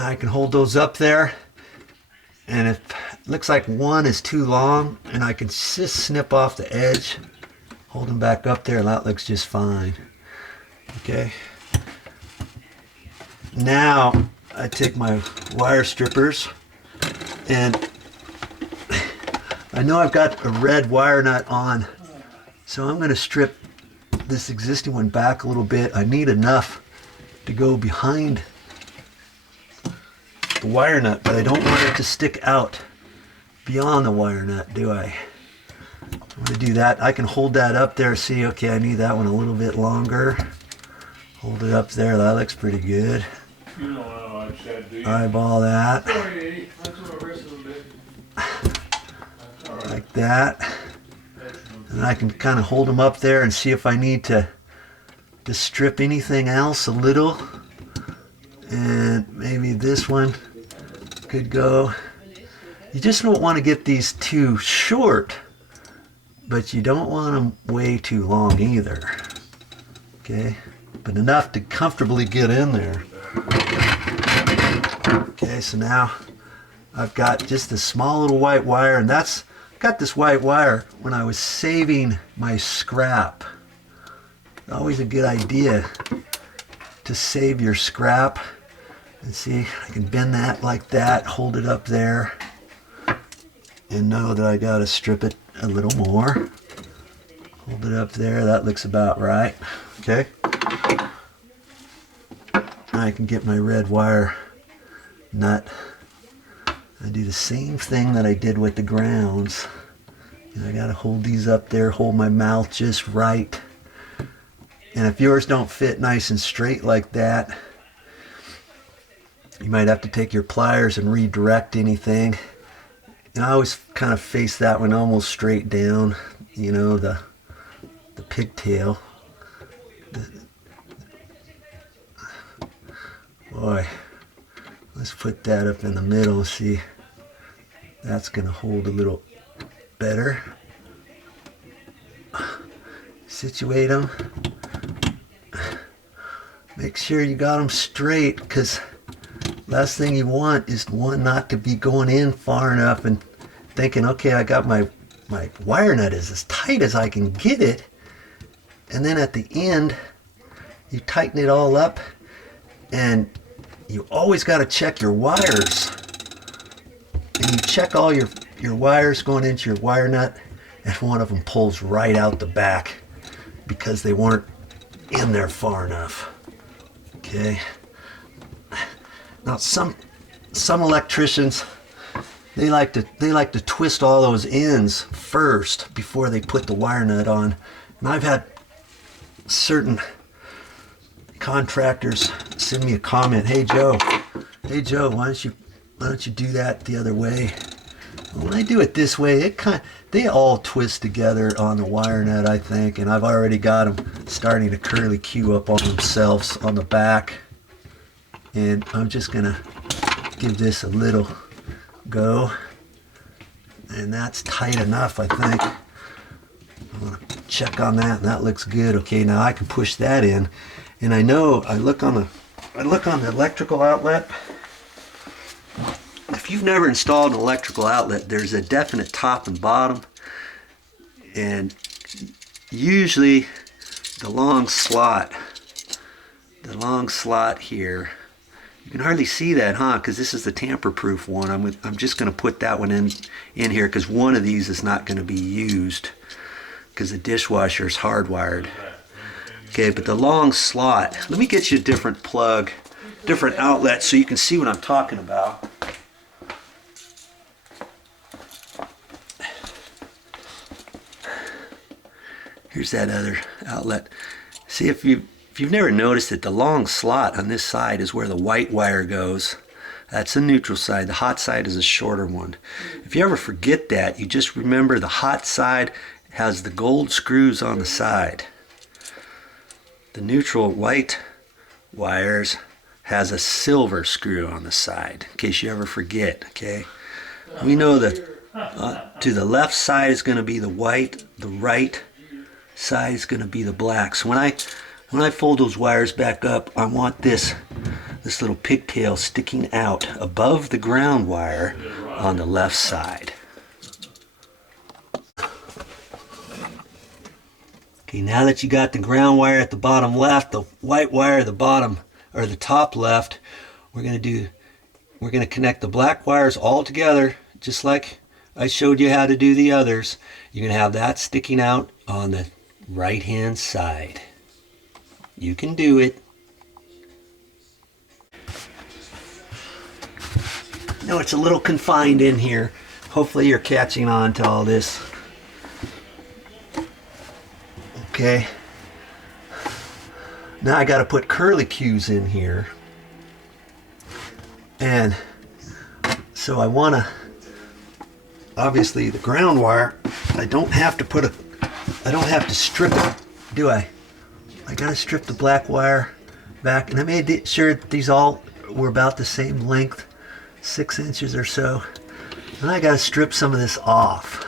I can hold those up there, and if it looks like one is too long, and I can just snip off the edge, hold them back up there, and that looks just fine. Okay. Now I take my wire strippers, and I know I've got a red wire nut on, so I'm going to strip this existing one back a little bit. I need enough to go behind the wire nut, but I don't want it to stick out beyond the wire nut, do I? I'm going to do that. I can hold that up there. See, okay, I need that one a little bit longer. Hold it up there. That looks pretty good. You know how I said, do you? Eyeball that. Like that. And I can kind of hold them up there and see if I need to strip anything else a little. And maybe this one could go. You just don't want to get these too short, but you don't want them way too long either. Okay, but enough to comfortably get in there. Okay, so now I've got just a small little white wire, and that's got this white wire when I was saving my scrap. Always a good idea to save your scrap. And see, I can bend that like that, hold it up there, and know that I gotta strip it a little more. Hold it up there, that looks about right. Okay. I can get my red wire nut. I do the same thing that I did with the grounds. And I gotta hold these up there, hold my mouth just right. And if yours don't fit nice and straight like that, you might have to take your pliers and redirect anything. And I always kind of face that one almost straight down, you know, the pigtail. Boy, let's put that up in the middle. See, that's going to hold a little better. Situate them. Make sure you got them straight, because last thing you want is one not to be going in far enough and thinking, okay, I got my wire nut is as tight as I can get it, and then at the end you tighten it all up, and you always got to check your wires, and you check all your wires going into your wire nut, and one of them pulls right out the back because they weren't in there far enough. Okay. Now some electricians, they like to twist all those ends first before they put the wire nut on. And I've had certain contractors send me a comment, hey Joe, why don't you do that the other way? Well, when I do it this way, they all twist together on the wire nut, I think, and I've already got them starting to curly Q up on themselves on the back. And I'm just gonna give this a little go, and that's tight enough, I think. I'm gonna check on that, and that looks good. Okay, now I can push that in, and I know I look on the electrical outlet. If you've never installed an electrical outlet, there's a definite top and bottom, and usually the long slot here, you can hardly see that, huh? Because this is the tamper-proof one. I'm just going to put that one in here because one of these is not going to be used because the dishwasher is hardwired. Okay, but the long slot, let me get you a different plug, different outlet so you can see what I'm talking about. Here's that other outlet. See, if you've never noticed it, the long slot on this side is where the white wire goes. That's the neutral side. The hot side is a shorter one. If you ever forget that, you just remember the hot side has the gold screws on the side. The neutral white wires has a silver screw on the side, in case you ever forget, okay? We know that to the left side is going to be the white, the right side is going to be the black. So when I fold those wires back up, I want this this little pigtail sticking out above the ground wire on the left side. Okay, now that you got the ground wire at the bottom left, the white wire at the bottom or the top left, we're going to connect the black wires all together, just like I showed you how to do the others. You're going to have that sticking out on the right hand side. You can do it. No, it's a little confined in here. Hopefully you're catching on to all this. Okay. Now I got to put curlicues in here. And so I want to, obviously the ground wire, I don't have to strip it, do I? I got to strip the black wire back, and I made sure these all were about the same length, 6 inches or so. And I got to strip some of this off.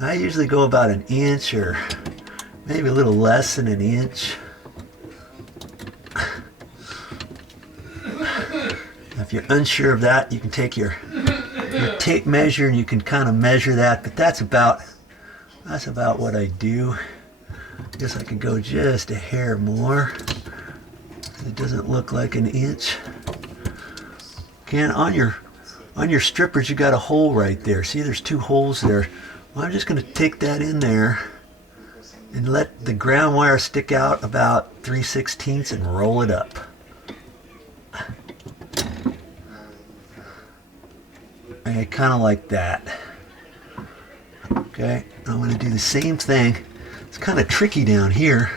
I usually go about 1 inch or maybe a little less than 1 inch. If you're unsure of that, you can take your tape measure and you can kind of measure that, but that's about what I do. I guess I could go just a hair more. It doesn't look like 1 inch. Okay, on your strippers you got a hole right there. See, there's 2 holes there. Well, I'm just going to take that in there and let the ground wire stick out about 3/16 and roll it up. Okay, kind of like that. Okay, I'm going to do the same thing. It's kind of tricky down here.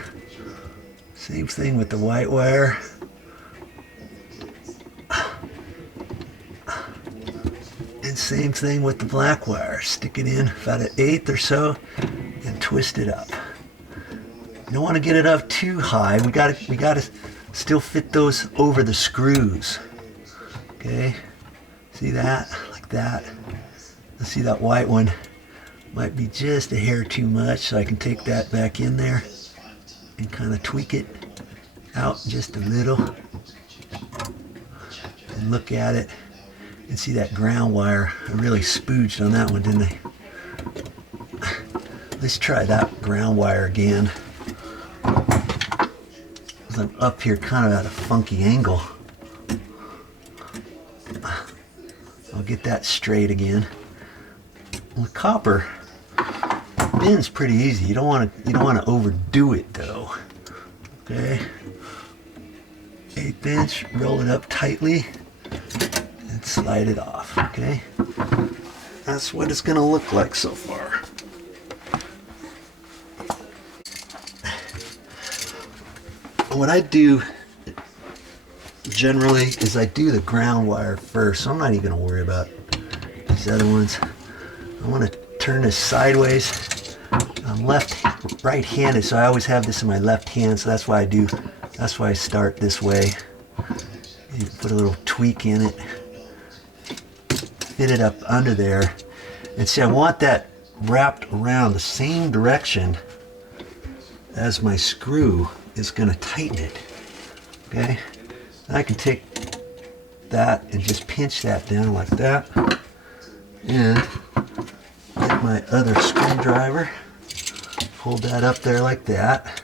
Same thing with the white wire. And same thing with the black wire. Stick it in about 1/8 or so and twist it up. You don't want to get it up too high. We got to still fit those over the screws. Okay, see that? Like that. Let's see, that white one might be just a hair too much, so I can take that back in there and kind of tweak it out just a little and look at it and see that ground wire. I really spooged on that one, didn't I? Let's try that ground wire again. I'm up here kind of at a funky angle. I'll get that straight again. Well, the copper bends pretty easy. You don't want to overdo it though. Okay. 1/8 inch. Roll it up tightly and slide it off. Okay. That's what it's going to look like so far. What I do generally is I do the ground wire first, so I'm not even going to worry about these other ones. I want to turn this sideways. I'm right-handed, so I always have this in my left hand, so that's why I start this way. You put a little tweak in it, fit it up under there, and see, I want that wrapped around the same direction as my screw is going to tighten it. Okay, I can take that and just pinch that down like that, and get my other screwdriver, hold that up there like that,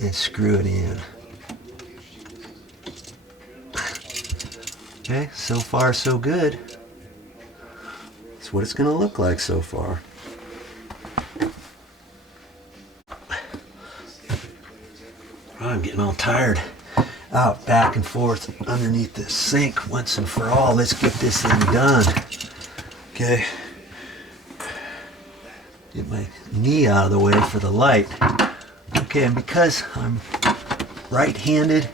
and screw it in. Okay, so far so good. That's what it's going to look like so far. I'm getting all tired out back and forth underneath this sink once and for all. Let's get this thing done. Okay. Get my knee out of the way for the light. Okay, and because I'm right-handed,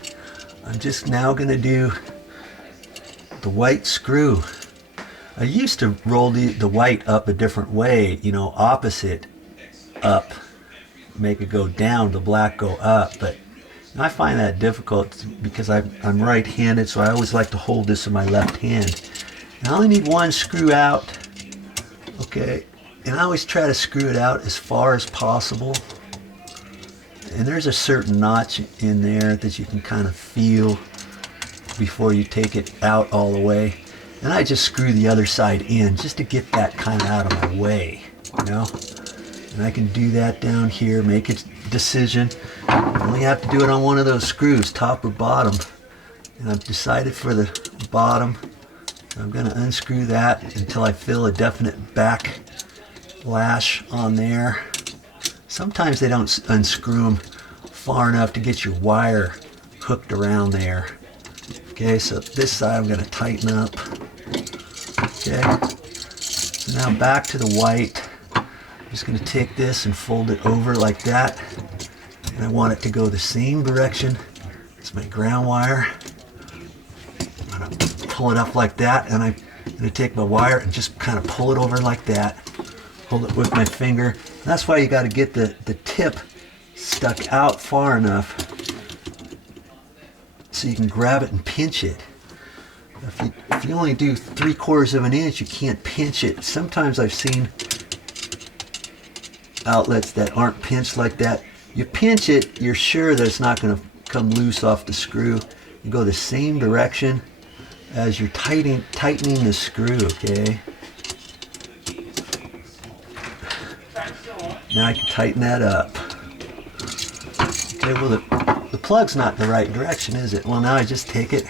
I'm just now going to do the white screw. I used to roll the white up a different way, you know, opposite up, make it go down, the black go up, but I find that difficult because I'm right-handed, so I always like to hold this in my left hand. And I only need one screw out, okay, and I always try to screw it out as far as possible. And there's a certain notch in there that you can kind of feel. before you take it out all the way. And I just screw the other side in just to get that kind of out of my way, you know. And I can do that down here, make a decision. You only have to do it on one of those screws, top or bottom. And I've decided for the bottom. I'm going to unscrew that until I feel a definite back lash on there. Sometimes they don't unscrew them far enough to get your wire hooked around there. Okay, so this side I'm going to tighten up. Okay, so now back to the white. I'm just going to take this and fold it over like that. And I want it to go the same direction as my ground wire. I'm going to pull it up like that, and I'm going to take my wire and just kind of pull it over like that. Hold it with my finger. That's why you got to get the tip stuck out far enough so you can grab it and pinch it. If you only do 3/4 of an inch, you can't pinch it. Sometimes I've seen outlets that aren't pinched like that. You pinch it, you're sure that it's not going to come loose off the screw. You go the same direction as you're tightening the screw, okay? Now I can tighten that up. Okay, well the plug's not the right direction, is it? Well, now I just take it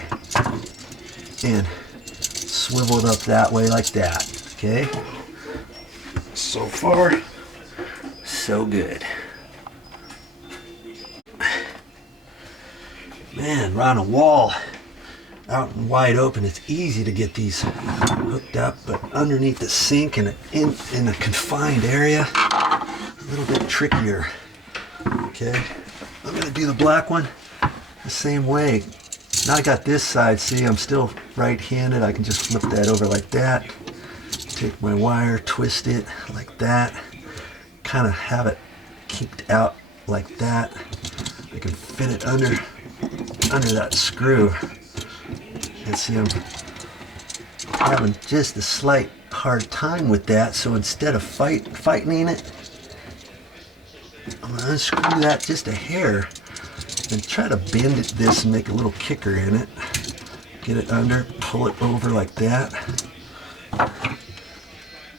and swivel it up that way like that, okay? So far, so good. Man, around a wall, out and wide open, it's easy to get these hooked up, but underneath the sink and in a confined area, a little bit trickier. Okay, I'm gonna do the black one the same way. Now I got this side, see, I'm still right-handed. I can just flip that over like that. Take my wire, twist it like that. Kind of have it kicked out like that. I can fit it under that screw. And see, I'm having just a slight hard time with that, so instead of fighting it, I'm going to unscrew that just a hair and try to bend this and make a little kicker in it. Get it under, pull it over like that.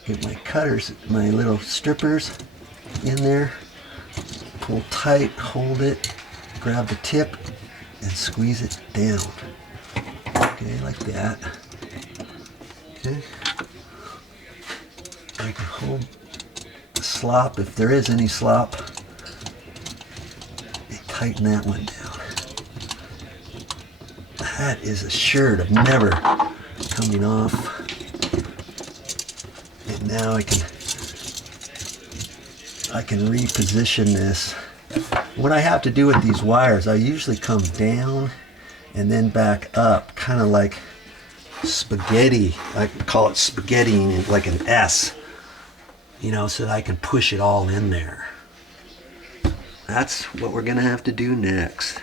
Get my cutters, my little strippers in there. Pull tight, hold it, grab the tip, and squeeze it down. Okay, like that. Okay. I can hold the slop if there is any slop. And tighten that one down. That is assured of never coming off. And now I can reposition this. What I have to do with these wires, I usually come down and then back up, kind of like spaghetti. I call it spaghettiing, like an S, you know, so that I can push it all in there. That's what we're gonna have to do next.